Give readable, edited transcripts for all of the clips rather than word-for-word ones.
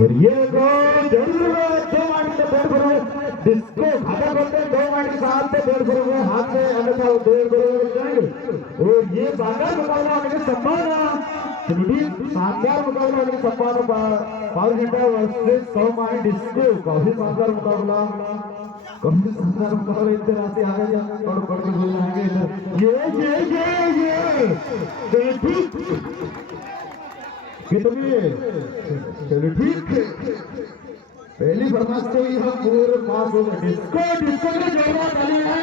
और ये दो जरूर 2 माइनस से 1.5 जिसको खाता करते 2 माइनस 7 से 1.5 हाथ में अन्यथा 2.5 जाएंगे। और ये शानदार मुकाबला होने की संभावना शानदार मुकाबला होने की संभावना पावर घंटा वर्सेस 100 माइनस डिस्को काफी शानदार मुकाबला इतने रास्ते आ गए और बढ़ के बोल रहे हैं ये कितने चलो ठीक पहली बर्दाश्त से ही हम पूरे पास हो गए। डिस्को डिस्को के जोरदार ताली है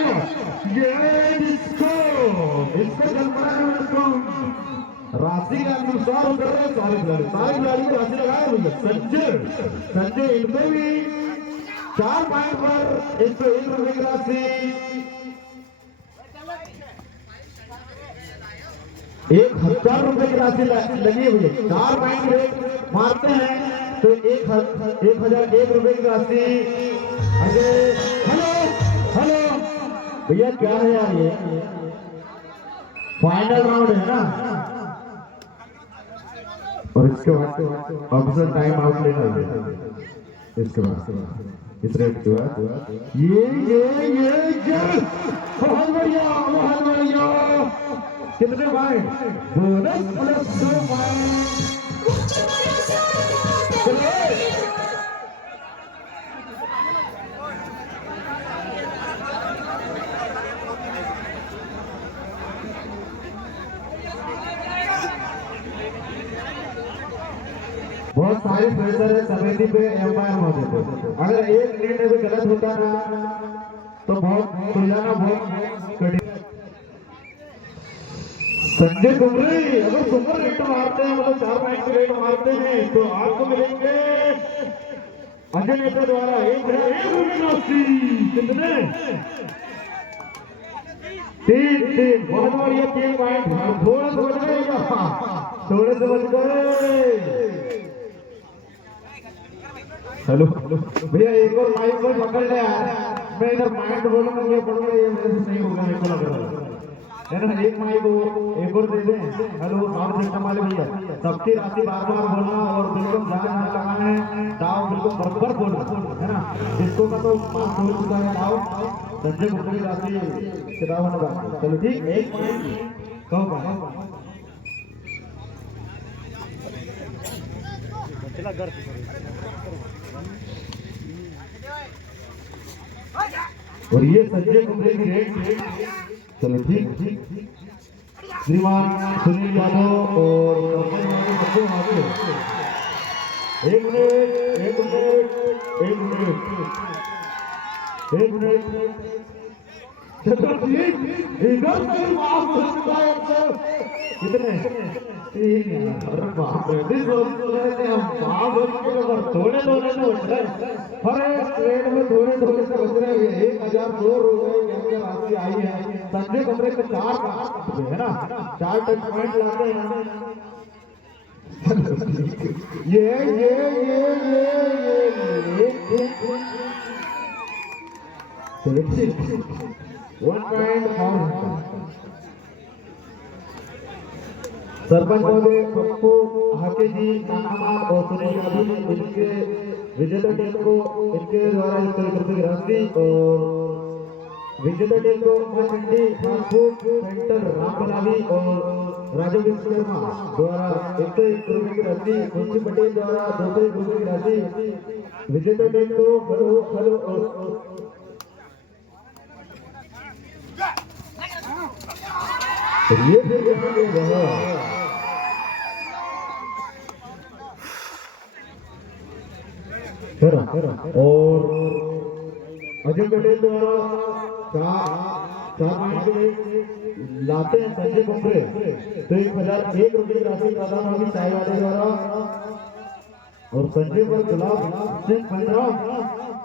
ये डिस्को डिस्को उसको राशि के अनुसार उतर रहे सारे खिलाड़ी को राशि लगाए हुए संजय इनमें भी 4 पॉइंट पर 101 रुपए की राशि 1000 रुपए की राशि लगी हुई है। 4 पॉइंट रेट मारते हैं तो 1001 रुपए की राशि। हेलो हेलो भैया क्या है यार ये फाइनल राउंड है ना और इसके बाद ऑफिसर टाइम आउट लेना है। इसके बाद इस रेट के बाद ये बहुत बढ़िया कितने पॉइंट बोनस प्लस 2 पॉइंट बहुत सारे प्रेशर है समिति पे एम्पायर होते थे। अगर एक निर्णय भी गलत होता ना तो बहुत सुलझाना बहुत कठिन। संजय कुमरी अगर सुपर हिट मारते हैं मतलब 4 पॉइंट के रेट मारते हैं तो आपको मिलेंगे अजय नेता द्वारा 1,000 कितने 3 बहुत बढ़िया 3 पॉइंट थोड़े से बच गए। हेलो भैया एक और माइक को पकड़ ले यार मैं इधर पॉइंट बोलूंगा ये पढ़ूंगा ये मेरे से नहीं होगा मेरे को लग रहा है ना। एक माइक एक और दे दें। हेलो साउंड सिस्टम वाले भैया सबकी राशि बार-बार बोलना और बिल्कुल ध्यान लगाना है। दाव बिल्कुल बराबर बोलना है ना। इसको का तो पास हो चुका है दाव संजय गुप्ता की राशि किताब होने वाली। चलो ठीक एक पॉइंट कहो चला घर और ये संजय कुंबले की रेट चलो ठीक श्रीमान सुनील यादव और एक मिनट चलो ठीक कितने थोड़े हर एक ट्रेड में थोड़े से बच रहे हैं। 1,002 रुपए राशि आई है। संजय कमरे के 4 है ना 4 टच पॉइंट लाते हैं। सरपंच महोदय पप्पू हाके जी और सुनील यादव इनके विजेता टीम को इनके द्वारा 1 रुपए की राशि और विजेता टीम को मंडी फास्ट फूड सेंटर रामबलावी और राजू विश्वकर्मा द्वारा 101 रुपए की राशि मुंशी पटेल द्वारा 201 रुपए की राशि विजेता टीम को हेलो ये और अजय पटेल द्वारा 4 लाते हैं संजय कुमरे तो 1,001 रुपए की राशि प्रदान होगी चाय वाले द्वारा और संजय पर गुलाब सिंह पंजाब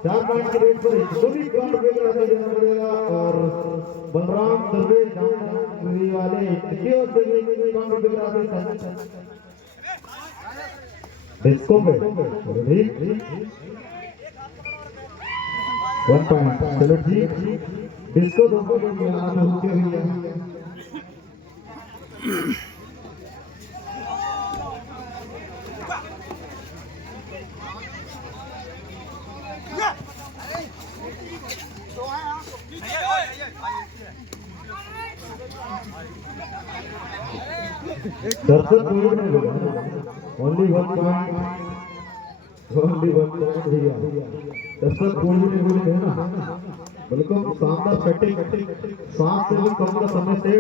4 पॉइंट के रेट पर 120 रुपए की राशि देना पड़ेगा और बलराम दरवे जानवी वाले 21 रुपए की राशि डिस्को पे 1 पॉइंट चलो ठीक डिस्को 2 होते हुए दर्शक कोई नहीं बोला, ओनली वन पॉइंट भैया, दर्शक कोई नहीं बोले है ना, बिल्कुल शानदार सेटिंग, 7 से भी कम का समय से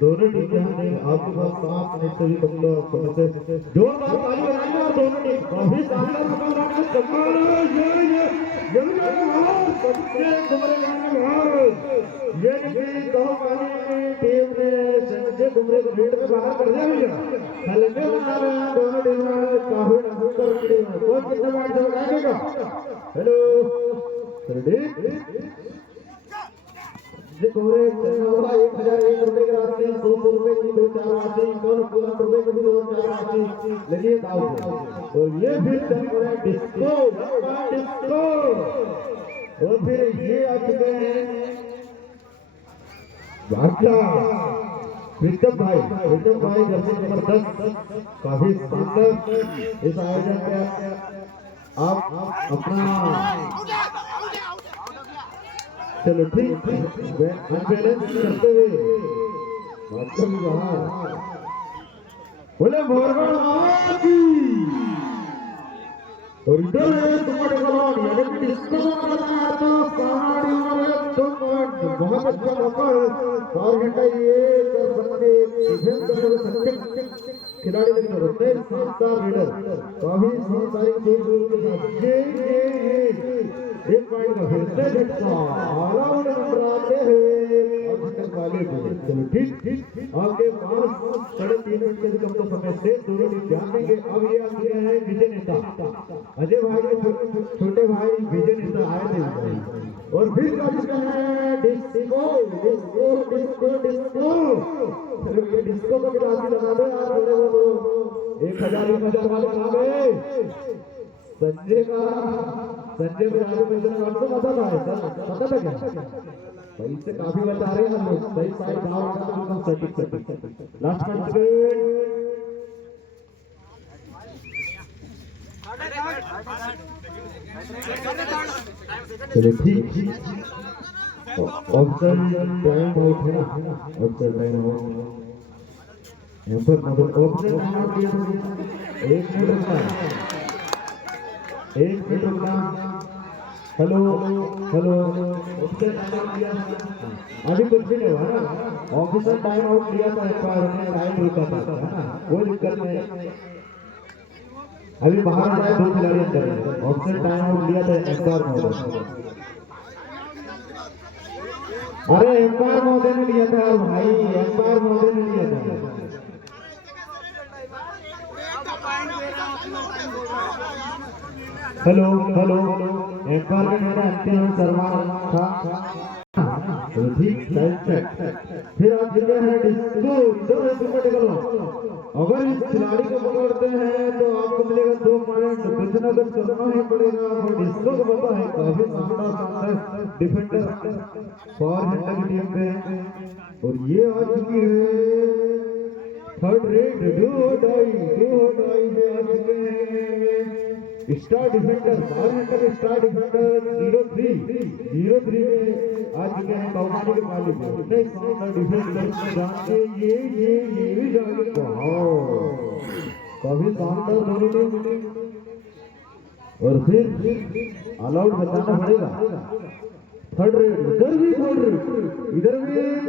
दोनों टीमें ने आपके पास 7 मिनट से भी कम का समय से जोरदार ताली बजाएंगे और दोनों टीम काफी शानदार मुकाबला है, कमाल है ये सबसे कुमरे ये नहीं दो पानी टीम ने संजय कुमरे को रेड में बाहर कर दिया भैया, हल्के बना रहे हैं दोनों टीम काफी नंबर टीम कौन कितना मैच लगाएगा, हेलो रेडी जी कुमरे 1001 रुपए की राशि, 200 रुपए की 2-4 राशि, 200 रुपए की 2-4 राशि लगिए दाव तो ये फिर चल रहा है डिस्को और फिर ये आ चुके हैं भाग्या प्रीतम भाई जर्सी नंबर 10 काफी शानदार इस आयोजन में आप अपना चलो ठीक अनबैलेंस करते हुए बोले मोरगढ़ की और इधर तुम्हारे कलौन यानी कि इसको बनाया तो कहानी में तुम बहुत अच्छा मौका है और घंटा ये कर सकते डिफेंस करने में सकते खिलाड़ी लेकिन होते हैं शानदार लीडर काफी शानदार दूर के साथ ये एक पॉइंट का फिर से झटका ऑलराउंड नंबर आते हैं वाले को चलो ठीक आपके पास 3.5 मिनट के कम तो समय से दोनों टीम ध्यान देंगे, अब ये आ गया है विजय नेता अजय भाई के छोटे भाई विजय नेता आए थे और फिर का है डिस्को ये डिस्को को राशि लगा दो यार थोड़े वो 1000 वाले कहा गए संजय को आगे पैसे का पता था क्या भाई से काफी बचा रहे हैं हम लोग सही साइड दाव एकदम सटीक लास्ट मैच चलो ठीक ऑप्शन टाइम आउट है ना ऑप्शन टाइम आउट यहाँ पर ऑप्शन टाइम आउट दिया 1 मिनट रुकना 1 मिनट रुकना हेलो ऑफिसर टाइम आउट दिया अभी कुछ भी नहीं हुआ ना ऑफिसर टाइम आउट लिया था एक बार उन्हें टाइम रुका था है ना कोई दिक्कत नहीं अभी बाहर आ जाए 2 खिलाड़ी अंदर ऑफिसर टाइम आउट लिया था एम्पायर महोदय अरे एम्पायर महोदय ने लिया था यार भाई एम्पायर महोदय ने लिया था हेलो एम्पायर का मेरा अंतिम सलमान था ठीक फिर आप जिले हैं डिस्को अगर इस खिलाड़ी को पकड़ते हैं तो आपको मिलेगा 2 पॉइंट कुछ ना कुछ करना ही पड़ेगा और डिस्को को पता है काफी शानदार डिफेंडर फॉर हैंडल की टीम में और ये आ चुकी है थर्ड रेट डू डाई में आ चुके हैं star defender for handle star defender 03 में आज के हैं बहुमानी के मालिक ने शानदार डिफेंस करके जाके ये भी जाके काफी शानदार दोनों टीम और फिर ऑल आउट बचाना पड़ेगा थर्ड रेट इधर भी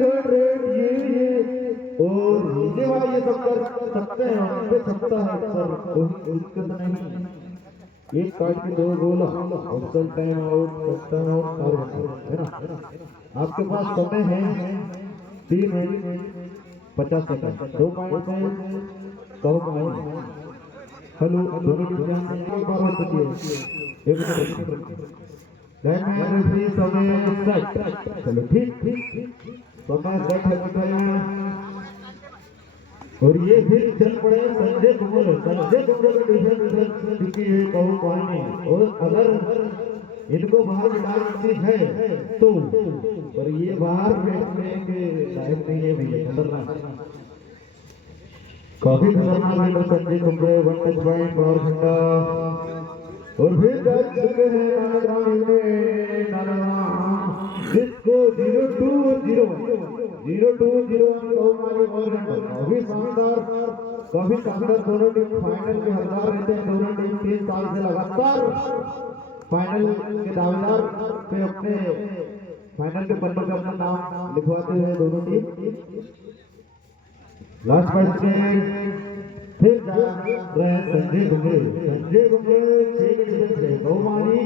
थर्ड रेट ये और नीचे वाले ये सब कर सकते हैं उनके सकता है पर कोई दिक्कत नहीं एक कार्ड के 2 गोल ऑप्शन टाइम आउट है ना आपके पास समय है 3 मिनट 50 सेकंड 2 पॉइंट है कहो पॉइंट हेलो दोनों टीम एक बार हो चुकी है एक मिनट देन रेफरी समय सेट चलो ठीक समय सेट है और ये फिर चल पड़े संजय कुमार का डिफेंस दिखी है कहो पॉइंट और अगर इनको बाहर डाल सकती है तो पर ये बाहर बैठने के लायक नहीं है भैया खतरनाक काफी खतरनाक है संजय कुमार 1 टच पॉइंट और घंटा और फिर जा चुके हैं इसको 0-2-0 कहो मालिक और काफी शानदार दोनों टीम फाइनल के हकदार रहते हैं। दोनों टीम 3 साल से लगातार फाइनल के दावेदार पे अपने फाइनल के पन्नों पे अपना नाम लिखवाते हुए दोनों टीम लास्ट मैच में फिर जा रहे हैं संजय घुमरे 6 डिवीजन से गौमानी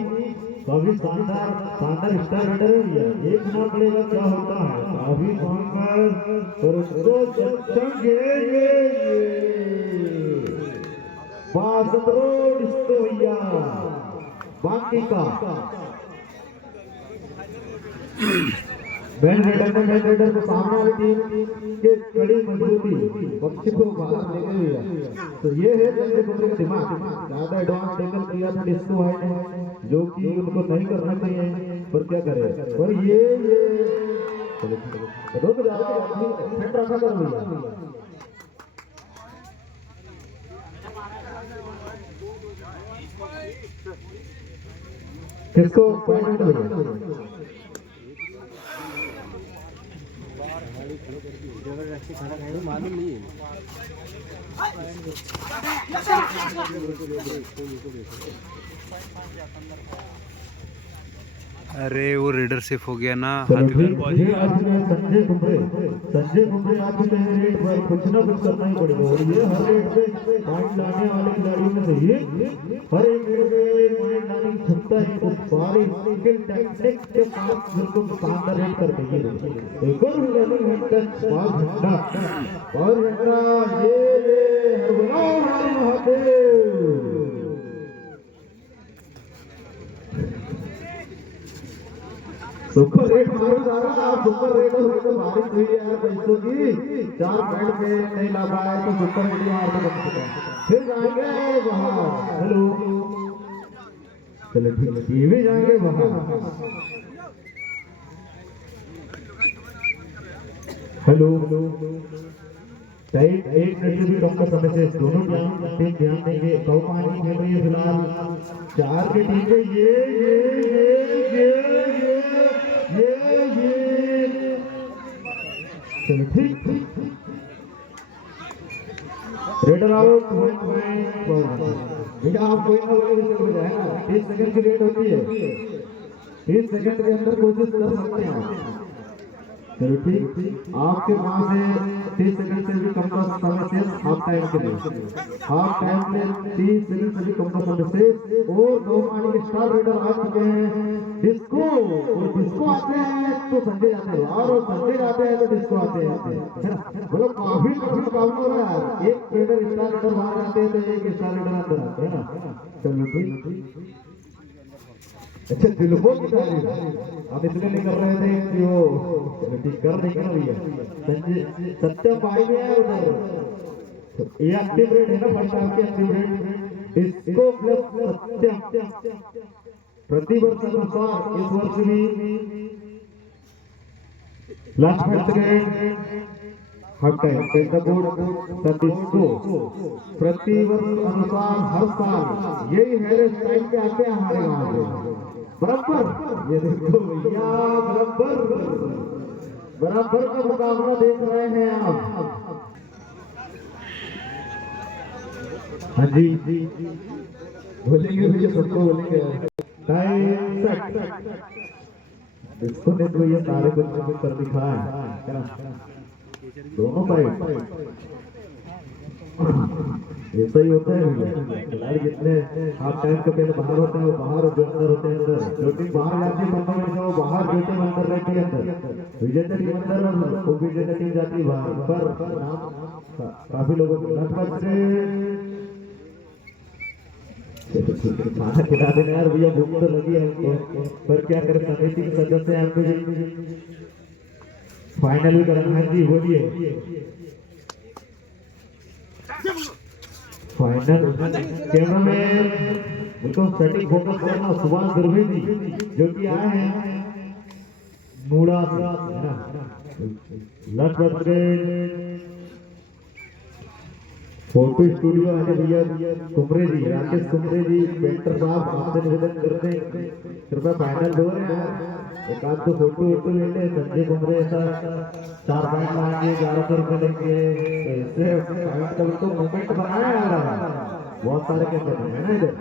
काफी शानदार स्टार रेडर है भैया। एक ना पड़ेगा क्या होता है, काफी शानदार और उसको रोड इसको भैया बाकी का मैन रेडर को सामने वाली टीम के कड़ी मजबूती पक्षी को बाहर लेके गया। तो ये है संजय घुमरे का दिमाग। ज्यादा एडवांस टैकल किया था डिस्को वाइड ने, जो कि उनको नहीं करना चाहिए, पर क्या करे। और ये रुक जाओ, सेट रखा कर भैया। किसको पॉइंट भैया जबरदस्ती खड़ा है, मालूम नहीं है। अरे वो रेडर सेफ हो गया ना। संजय घुमरे आज के रेट पर कुछ ना कुछ करना ही पड़ेगा। और ये हर रेट पे पॉइंट लाने वाले खिलाड़ियों में से ये हर एक रेट पे पॉइंट लाने की क्षमता है। तो सारी स्किल टेक्निक के साथ बिल्कुल शानदार रेट करते हैं। एक और रनिंग टच पास घंटा ये हरबनार महादेव सुपर रेट मारो सारा। सुपर रेट और बारिश हुई है यार पैसों की, 4 पॉइंट पे नहीं ला पाए तो सुपर रेट मार दो कम से कम। फिर जाएंगे वहां, हेलो चलो ठीक है, ये भी जाएंगे वहां। हेलो टाइप 1 मिनट से भी कम का समय से दोनों टीम ध्यान देंगे। कौ पानी खेल रही है फिलहाल 4 की टीम है। ये चलो ठीक रेडर आउट भैया। आप कोई ना बोले हो जाए ना, 30 सेकंड की रेट होती है, 30 सेकंड के अंदर कोशिश कर सकते हैं। चलो ठीक, आपके वहां से 30 सेकंड से भी कम का समय से हाफ टाइम के लिए, हाफ टाइम में 30 सेकंड से भी कम का समय से। और 2 पानी के स्टार रेडर आ चुके हैं। डिस्को और डिस्को आते हैं तो संजय जाते हैं, और संजय जाते हैं तो डिस्को आते हैं। मतलब काफी मुकाबला हो रहा है। एक रेडर स्टार रेडर बाहर जाते हैं तो एक स्टार रेडर अंदर आते हैं ना। चलो ठीक, अच्छा दिलबो की तारीफ हम इसलिए नहीं कर रहे थे कि वो ठीक कर देंगे ना भैया। संजय सत्यम भाई भी है उधर, ये अंतिम रेट है ना फर्स्ट हाफ के अंतिम रेट। इसको प्लस सत्यम प्रति वर्ष अनुसार इस वर्ष भी लास्ट मैच गए हाफ टाइम प्रति वर्ष अनुसार हर साल यही हेयर स्टाइल के आते हैं हमारे गाँव में बराबर। ये देखो भैया बराबर का मुकाबला देख रहे हैं आप। हाँ जी बोलेंगे भैया, सबको बोलेंगे। Time set. इसको ने तो ये सारे कुछ कर दिखाया है दोनों साइड। ऐसा ही होता है खिलाड़ी जितने हाफ टाइम के पहले बाहर होते हैं वो बाहर, जो अंदर होते हैं अंदर। जो टीम बाहर जाती है वो बाहर, जो टीम अंदर रहती है अंदर। विजेता टीम अंदर और उपविजेता टीम जाती है बाहर। पर काफी लोगों को खाना खिला देना यार भैया, भूख तो लगी है हमको, पर क्या करें समिति के सदस्य हैं हमको फाइनल भी करना है जी। बोलिए फाइनल कैमरा में बिल्कुल सेटिंग फोकस करना। सुभाष दुर्वे जी जो कि आए हैं मूड़ा फोटो स्टूडियो है भैया। कुमरे जी, राकेश कुमरे जी, पेंटर साहब आपसे निवेदन करते हैं कृपया फाइनल दो रहे हैं। एक आध तो फोटो वोटो ले ले, संजय कुमरे ऐसा 4 पॉइंट मांगे, 1100 रुपये लेंगे, ऐसे पॉइंट तो मोमेंट बनाया यार, बहुत सारे कैसे है ना इधर।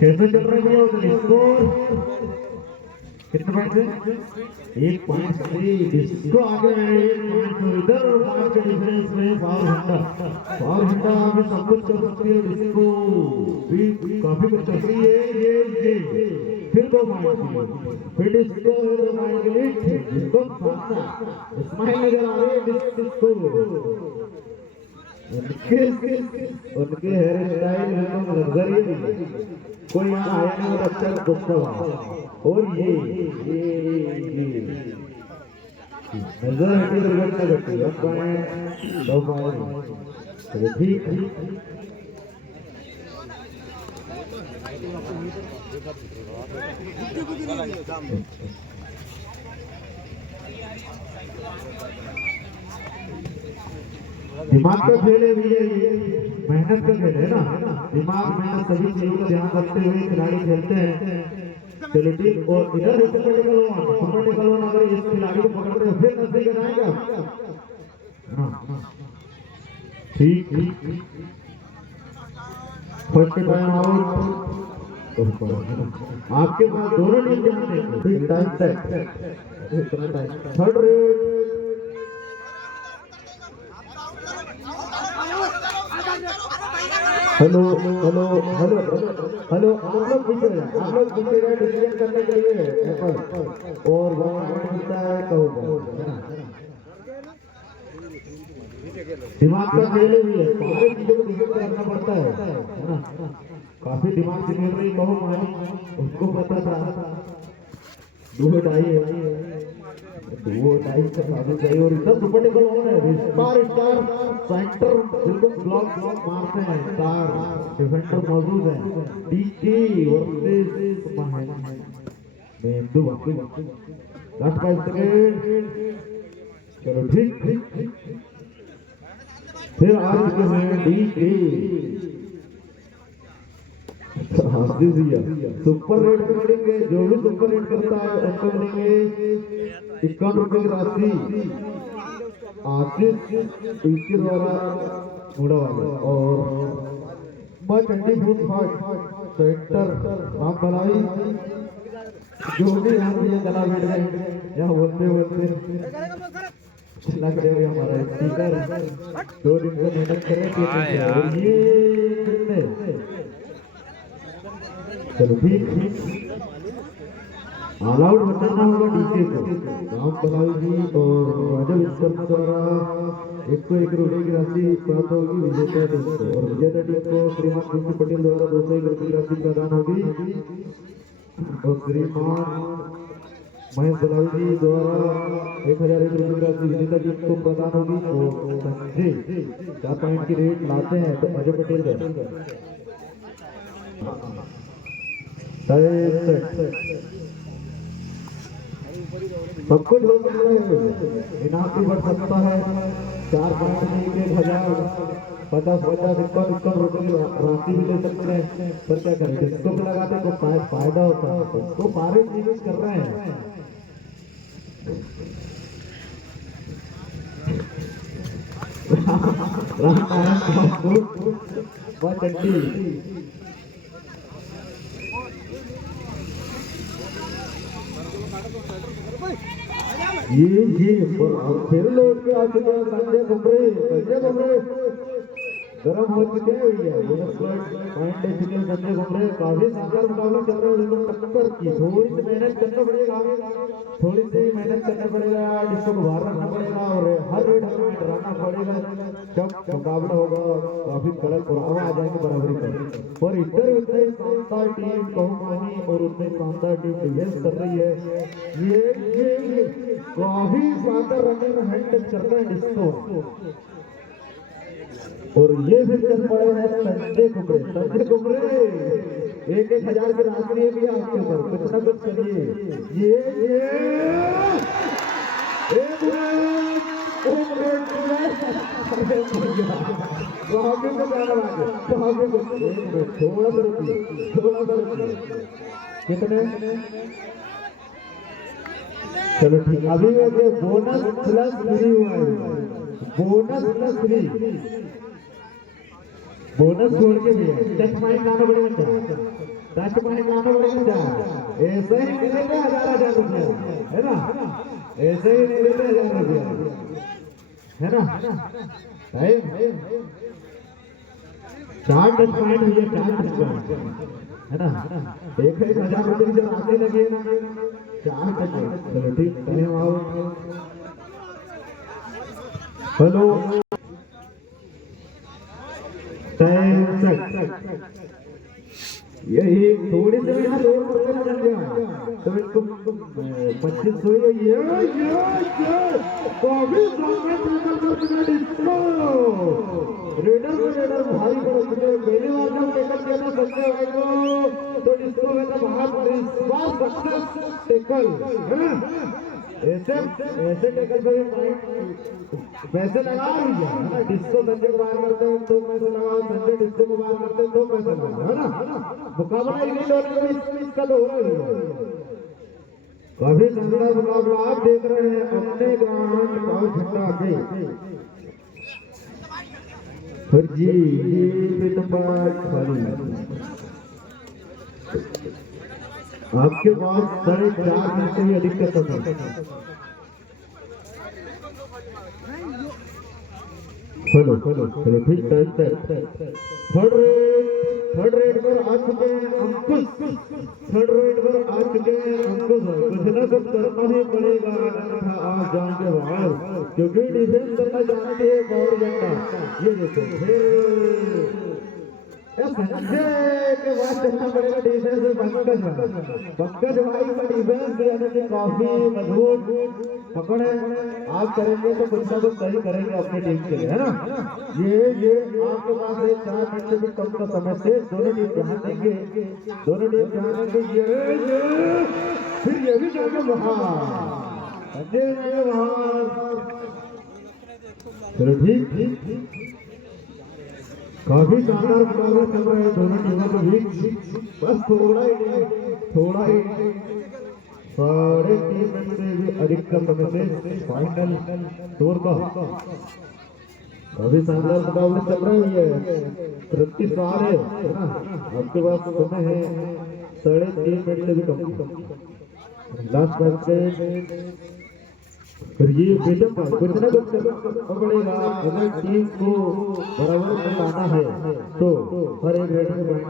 कैसे चल रहा है भैया उधर स्कोर कितने पॉइंट से? 1 पॉइंट से डिस्को आगे है, 1 पॉइंट से इधर और 5 के डिफरेंस में पावर हंडा अभी सब कुछ कर सकती है, डिस्को भी काफी कुछ कर रही है। ये फिर 2 पॉइंट फिर डिस्को है 2 पॉइंट के लिए, डिस्को स्माइल नजर आ रही है डिस्को, उनके हेयर स्टाइल एकदम लग्जरी, कोई यहाँ आया नहीं और अच्छा गुस्सा। और ये नजर हटी दुर्घटना घटी, अब पॉइंट 2 पॉइंट ठीक। दिमाग का खेल है भैया, ये मेहनत का खेल है ना, दिमाग मेहनत सभी चीजों का ध्यान रखते हुए खिलाड़ी खेलते हैं। चलो ठीक, और इधर सुपर वन अगर इस खिलाड़ी को पकड़ते हैं फिर नजदीक आएगा। ठीक, फर्स्ट टाइम आउट आपके पास, दोनों टीम जानते हैं ठीक time set, third red. Hello hello hello hello, आप लोग पूछे गए डिसीजन करने के लिए एप्पल और मिलता है दिमाग का खेल भी है, सारे चीजों को डिसीजन करना पड़ता है ना, काफी दिमाग से खेल रही कहो मानी, उसको पता था 2 ढाई से काफी चाहिए। और इधर दुपट्टे को लोगों ने स्टार सेंटर बिल्कुल ब्लॉक मारते हैं, स्टार डिफेंडर मौजूद है, डीके वर्सेस मेंदू लास्ट 5 सेकंड। चलो ठीक, फिर आज के हैं डीके सुपर रेट करेंगे, जो भी सुपर रेट करता है उनको मिलेंगे 51 रुपए की राशि आशीष इसके द्वारा मुड़ा वाले, और चंडी फूड फाट सेंटर राम भलाई, जो भी यहाँ पे गला बैठ गए यहाँ बोलते लग रहे हमारा स्पीकर 2 दिन से मेहनत करें। चलो ठीक, ऑल आउट बताना होगा डीके को, राम भलाई जी और राजा विश्वकर्मा द्वारा 101 रुपए की राशि प्राप्त होगी विजेता टीम को, और विजेता टीम को श्रीमान कृष्ण पटेल द्वारा 201 रुपए की राशि प्रदान होगी, और श्रीमान महेश भलाई जी द्वारा 1001 रुपए की राशि विजेता टीम को प्रदान होगी। और संजय 4 पॉइंट की रेट लाते हैं तो अजय पटेल सब कुछ हो सकता है, इनाम भी बढ़ सकता है, 4 पॉइंट में 1000 50 51 रुपए की राशि भी ले सकते हैं। पर क्या करें, जिसको भी लगाते तो फायदा होता है, उसको सारे चीजें कर रहे हैं। बहुत अच्छी ये फिर लौट के आ चुके हैं संजय कुमरे गरम हो चुके हैं भैया, पॉइंट ले चुके हैं संजय कुमरे। काफी शानदार मुकाबला चल रहा है, टक्कर की थोड़ी सी मेहनत करना पड़ेगा, जिसको बाहर रखना पड़ेगा और हर रेट हमें डराना पड़ेगा, जब मुकाबला होगा काफी कड़क और आ जाएंगे बराबरी पर। और इधर उतने शानदार टीम कहूमानी और उतने शानदार टीम डिफेंस कर रही है, ये काफी शानदार रनिंग में हैंड टच कर रहा है डिस्को, और ये फिर चल पड़े हैं संजय कुमरे 1,000 की राशि है भैया आपके ऊपर, कुछ ना कुछ करिए। ये तो आगे को जाना आगे तो आगे को थोड़ा सा रुकिए थोड़ा सा रुकिए कितने चलो ठीक अभी ये बोनस प्लस 3 हुआ है बोनस प्लस 3 बोनस छोड़ के भी टच पॉइंट लाना पड़ेगा टच पॉइंट लाना पड़ेगा ऐसे ही मिलेगा 1000 रुपया है ना ऐसे ही मिलेगा 1000 रुपया है ना टाइम 4 टच पॉइंट हुए 4 टच पॉइंट है ना 1000 रुपये जब आने लगे ना 4 टच पॉइंट चलो ठीक टाइम आओ हेलो टाइम सेट यही थोड़ी देर में रोड पर लग गया तो इसको 25 हो गई ये कॉफी सामने निकल कर डिस्को रेडर भाई को पहले बार जब टेकल किया था संजय भाई को तो डिस्को में तो बहुत विश्वास सक्सेस टेकल है ऐसे टेकल पे पैसे लगा रही है डिस्को संजय को बाहर करते हैं तो पैसे लगाओ संजय डिस्को को बाहर करते हैं तो पैसे लगाओ है ना मुकाबला ही नहीं होने का इसका तो हो रहा है काफी शानदार मुकाबला आप देख रहे हैं अपने ग्राउंड का झंडा के फिर जी ये नंबर खाली आपके पास 4.5 मिनट से भी अधिक का समय हेलो चलो ठीक थर्ड रेड पर आ चुके हैं अंकुश थर्ड रेड पर आ चुके हैं अंकुश कुछ ना कुछ करना ही पड़ेगा अन्यथा आप जान के बाहर क्योंकि डिफेंस करना जानते हैं बहुत ज्यादा ये देखो संजय के बाद चलना पड़ेगा डिफेंस में पंकज भाई का डिफेंस यानी कि काफी मजबूत पकड़ है आप करेंगे तो कुछ ना कुछ सही करेंगे अपनी टीम के लिए है ना ये आपके पास है 4 मिनट से भी कम का समय से दोनों टीम ध्यान देंगे ये फिर ये भी जाएगा वहां संजय वहां चलो ठीक काफी शानदार मुकाबला चल रहा है दोनों टीमों के बीच बस थोड़ा ही 3.5 मिनट से भी अधिक का समय से फाइनल टूर का काफी शानदार मुकाबला चल रहा है 33 साल है ना आपके पास समय है 3.5 मिनट से भी कम लास्ट मैच से फिर ये बेटम पर कुछ ना कुछ पकड़ेगा अगर टीम को बराबर में लाना है तो हर एक रेड में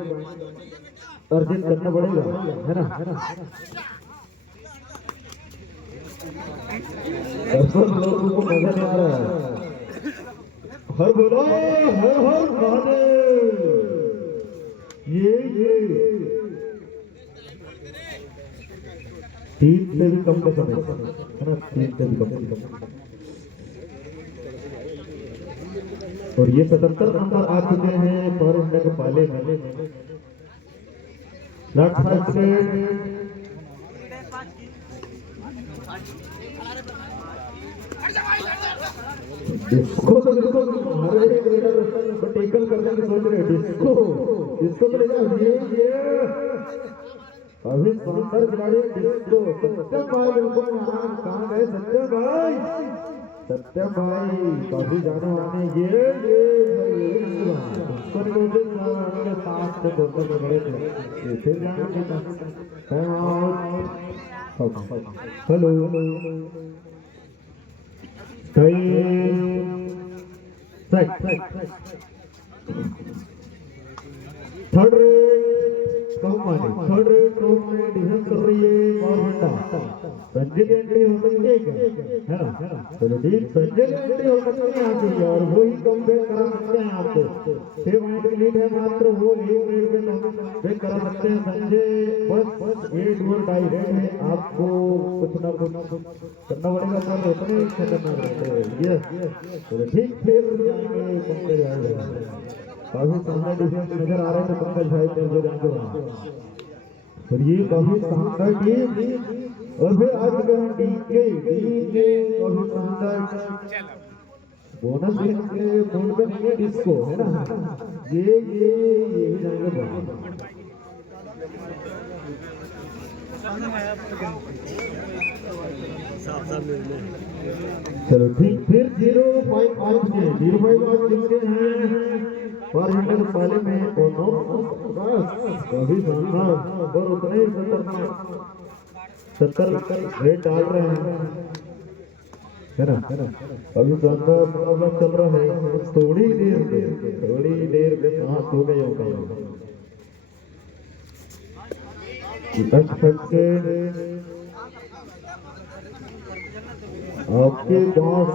अर्जित करना पड़ेगा है ना लोगों को नजर आ रहा है हर बोलो हर महादेव ये 3 से भी कम का समय है ना 3 से भी कम और ये 77 नंबर आ चुके हैं पर इंडिया के पाले में लास्ट फाइट से डिस्को तो हमारे रेडर टेकल करने की सोच रहे डिस्को तो ले जाओ ये अभी शानदार खिलाड़ी डिस्को सत्यम भाई बिल्कुल कहाँ गए सत्यम भाई काफी जाने वाले ये साथ से दोस्तों में बड़े थे फिर हेलो थर्ड थर्ड में डिफेंस कर रही है और घंटा संजय की एंट्री हो सकती है ना चलो ठीक संजय की एंट्री हो सकती है यहाँ से और वो ही कम करा सकते हैं आपको 6 पॉइंट की लीड है मात्र वो 1 मिनट में कम करा सकते हैं संजय बस 8 ओवर डाई रेड है आपको कुछ ना कुछ करना पड़ेगा पर इतने खतरनाक रहते हैं ये चलो ठीक फिर जाएंगे पंकज जाएगा काफी शानदार डिफेंस नजर आ रहे हैं पंकज भाई को जानते हैं और ये काफी शानदार टीम और फिर आज के डीके काफी शानदार बोनस भी के बोर्ड पे नहीं है डिस्को है ना, ये भी जाएंगे बोनस। चलो ठीक, फिर 0.5 आज जिनके हैं पर हिंडर पाले में बस कभी शानदार और उतने ही 70 रेट डाल रहे हैं है ना। अभी शानदार मुकाबला चल रहा है, थोड़ी देर में सांस हो गए होगा आपके पास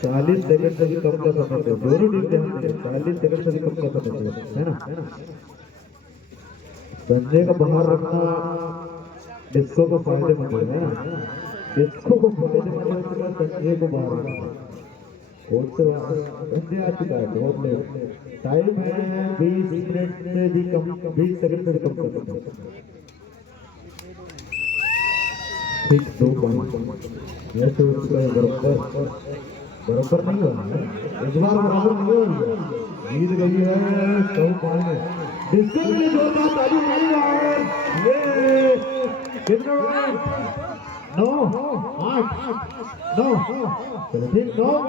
40 सेकंड से भी कम का समय है, दोनों टीम ध्यान दें, 40 सेकंड से भी कम का समय है ना। संजय का बाहर रखना डिस्को को फायदेमंद है ना, डिस्को को फायदेमंद है इसके बाद संजय को बाहर रखना। कोर्ट से संजय आ चुका है, बहुत लेट टाइम है, 20 मिनट से भी कम, 20 सेकंड से भी कम का समय। ठीक 2 पॉइंट ये तो बराबर नहीं हुआ है, इस बार बराबर नहीं हुआ, जीत गई है 100 पॉइंट। डिस्को के लिए जोरदार ताली नहीं है, ये कितना 9 8 9 चलो ठीक 9